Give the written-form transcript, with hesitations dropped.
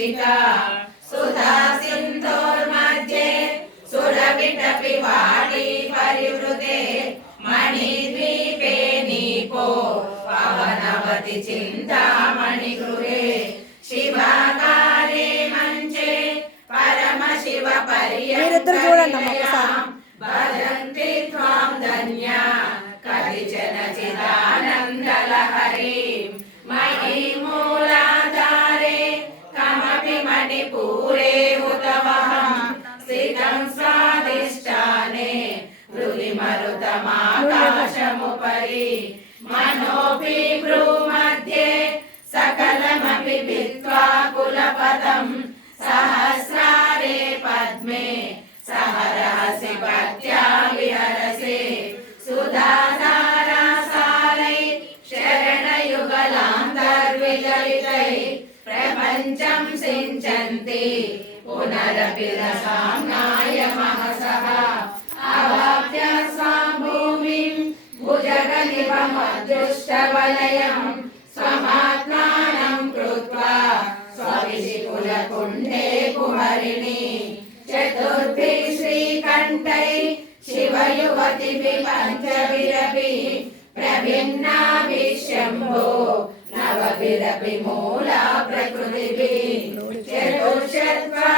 वर्षिता सुधा सिन्धोर्मध्ये सुरविटपि वाटी परिवृते मणिद्वीपे नीपो पवनवति चिन्तामणि गृहे शिवाकारे मञ्चे परमशिव पर्यटयां भजन्ति त्वां धन्या कतिचन चिदानन्दलहरीं मयि मूलाधारे कमपि मणिपूरे हुतवहं स्थितं स्वाधिष्ठाने हृदि मरुतमाकाशमुपरि मनोऽपि भ्रूमध्ये सकलमपि भित्त्वा कुलपदं सहस्रारे पद्मे सहरहसि भक्त्या विहरसे सुधाधारासारै शरणयुगलान्तर्विजलितै प्रपञ्चं सिञ्चन्ति पुनरपि रसाम्नाय महसः अवाप्य स्वां भूमिं भुजगनिभमदृष्टवलयं स्वमात्मानं कृत्वा स्वविशिकुलकुण्डे कुहरिणी चतुर्भिः श्रीकण्ठैः शिवयुवतिभिः पञ्चभिरपि प्रभिन्नाभिः शम्भो नवभिरपि मूला प्रकृतिभिः चतुर्शत्वा